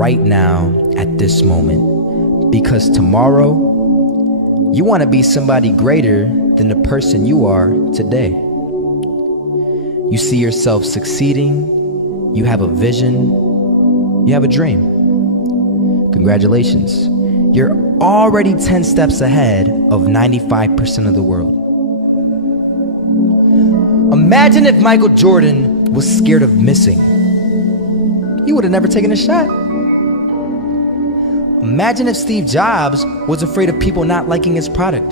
right now at this moment, because tomorrow you want to be somebody greater than the person you are today. You see yourself succeeding, you have a vision, you have a dream. Congratulations. You're already 10 steps ahead of 95% of the world. Imagine if Michael Jordan was scared of missing. He would have never taken a shot. Imagine if Steve Jobs was afraid of people not liking his product.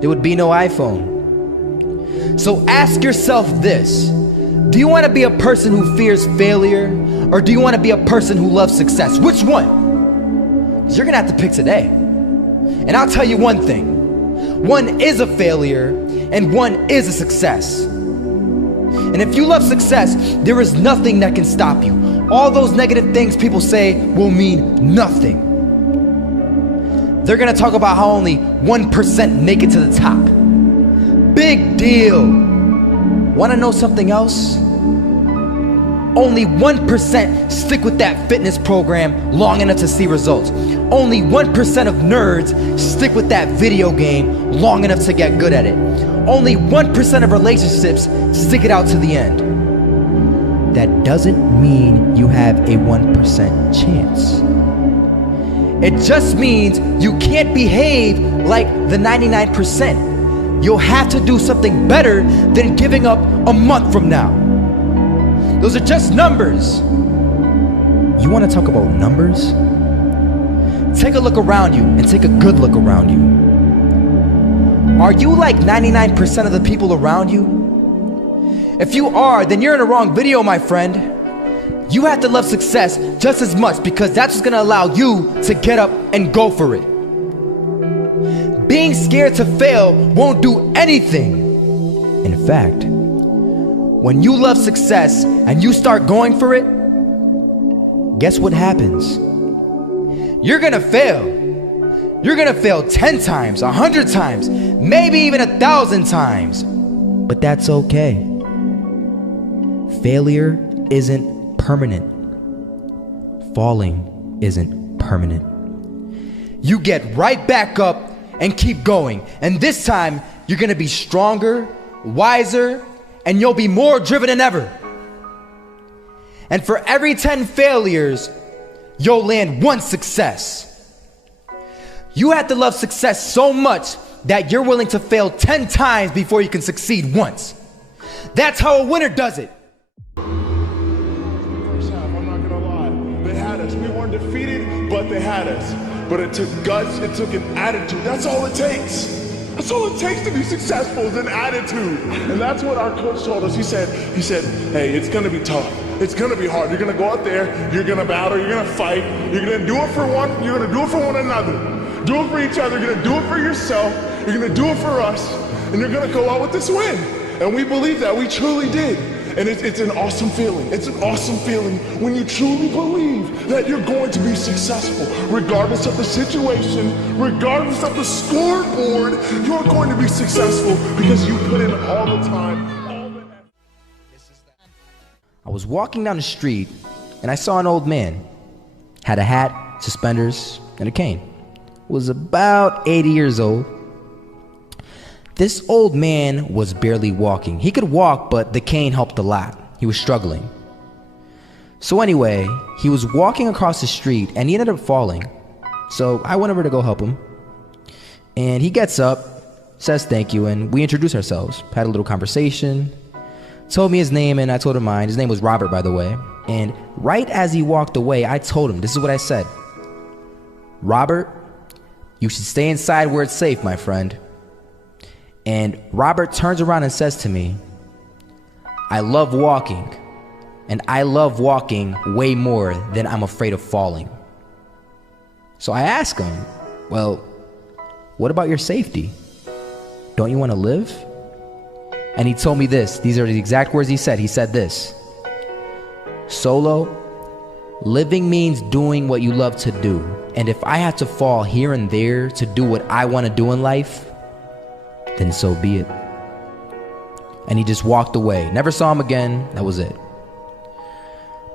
There would be no iPhone. So ask yourself this: do you want to be a person who fears failure, or do you want to be a person who loves success? Which one? 'Cause you're gonna have to pick today. And I'll tell you one thing: one is a failure and one is a success. And if you love success, there is nothing that can stop you. All those negative things people say will mean nothing. They're gonna talk about how only 1% make it to the top. Big deal. Wanna know something else? Only 1% stick with that fitness program long enough to see results. Only 1% of nerds stick with that video game long enough to get good at it. Only 1% of relationships stick it out to the end. That doesn't mean you have a 1% chance. It just means you can't behave like the 99%. You'll have to do something better than giving up a month from now. Those are just numbers. You want to talk about numbers? Take a look around you and take a good look around you. Are you like 99% of the people around you? If you are, then you're in the wrong video, my friend. You have to love success just as much, because that's what's gonna allow you to get up and go for it. Being scared to fail won't do anything. In fact, when you love success and you start going for it, guess what happens? You're gonna fail. You're gonna fail 10 times, 100 times, maybe even 1,000 times. But that's okay. Failure isn't permanent. Falling isn't permanent. You get right back up and keep going. And this time, you're gonna be stronger, wiser, and you'll be more driven than ever. And for every 10 failures, you'll land one success. You have to love success so much that you're willing to fail 10 times before you can succeed once. That's how a winner does it. First half, I'm not gonna lie, they had us. We weren't defeated, but they had us. But it took guts, it took an attitude. That's all it takes. That's all it takes to be successful, is an attitude. And that's what our coach told us. He said, hey, it's gonna be tough. It's gonna be hard. You're gonna go out there, you're gonna battle, you're gonna fight, you're gonna do it for one, you're gonna do it for one another. Do it for each other, you're gonna do it for yourself, you're gonna do it for us, and you're gonna go out with this win. And we believe that, we truly did. And it's an awesome feeling. It's an awesome feeling when you truly believe that you're going to be successful. Regardless of the situation, regardless of the scoreboard, you're going to be successful because you put in all the time, all the effort. I was walking down the street and I saw an old man. Had a hat, suspenders, and a cane. Was about 80 years old. This old man was barely walking. He could walk, but the cane helped a lot. He was struggling. So anyway, he was walking across the street and he ended up falling. So I went over to go help him. And he gets up, says thank you, and we introduced ourselves. Had a little conversation. Told me his name and I told him mine. His name was Robert, by the way. And right as he walked away, I told him, this is what I said. Robert, you should stay inside where it's safe, my friend. And Robert turns around and says to me, I love walking, and I love walking way more than I'm afraid of falling. So I ask him, well, what about your safety? Don't you want to live? And he told me this. These are the exact words he said. He said this: Solo, living means doing what you love to do. And if I have to fall here and there to do what I want to do in life, then so be it. And he just walked away. Never saw him again. That was it.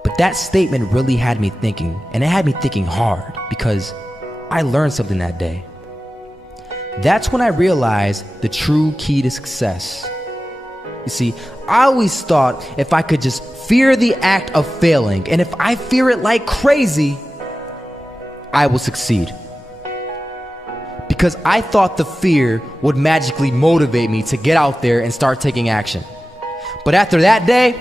But that statement really had me thinking, and it had me thinking hard because I learned something that day. That's when I realized the true key to success. You see, I always thought if I could just fear the act of failing, and if I fear it like crazy, I will succeed. Because I thought the fear would magically motivate me to get out there and start taking action. But after that day,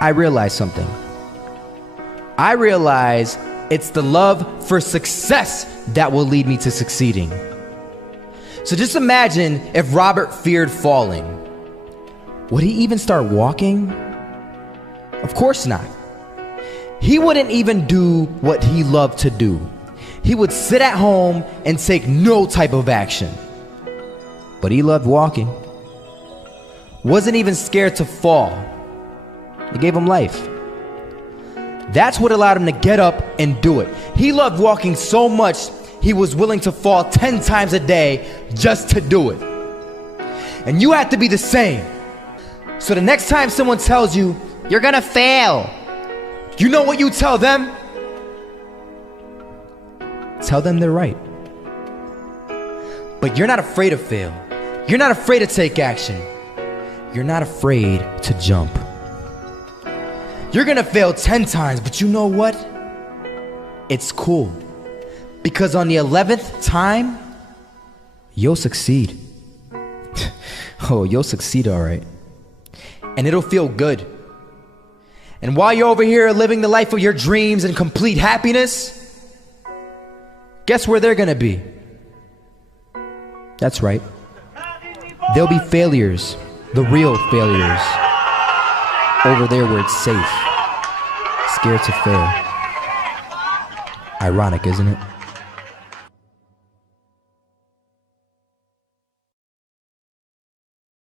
I realized something. I realized it's the love for success that will lead me to succeeding. So just imagine if Robert feared falling. Would he even start walking? Of course not. He wouldn't even do what he loved to do. He would sit at home and take no type of action. But he loved walking. Wasn't even scared to fall. It gave him life. That's what allowed him to get up and do it. He loved walking so much, he was willing to fall 10 times a day just to do it. And you have to be the same. So the next time someone tells you, you're gonna fail, you know what you tell them? Tell them they're right. But you're not afraid to fail. You're not afraid to take action. You're not afraid to jump. You're gonna fail 10 times, but you know what? It's cool. Because on the 11th time, you'll succeed. Oh, you'll succeed all right. And it'll feel good. And while you're over here living the life of your dreams and complete happiness, guess where they're gonna be? That's right. They'll be failures, the real failures. Over there where it's safe, scared to fail. Ironic, isn't it?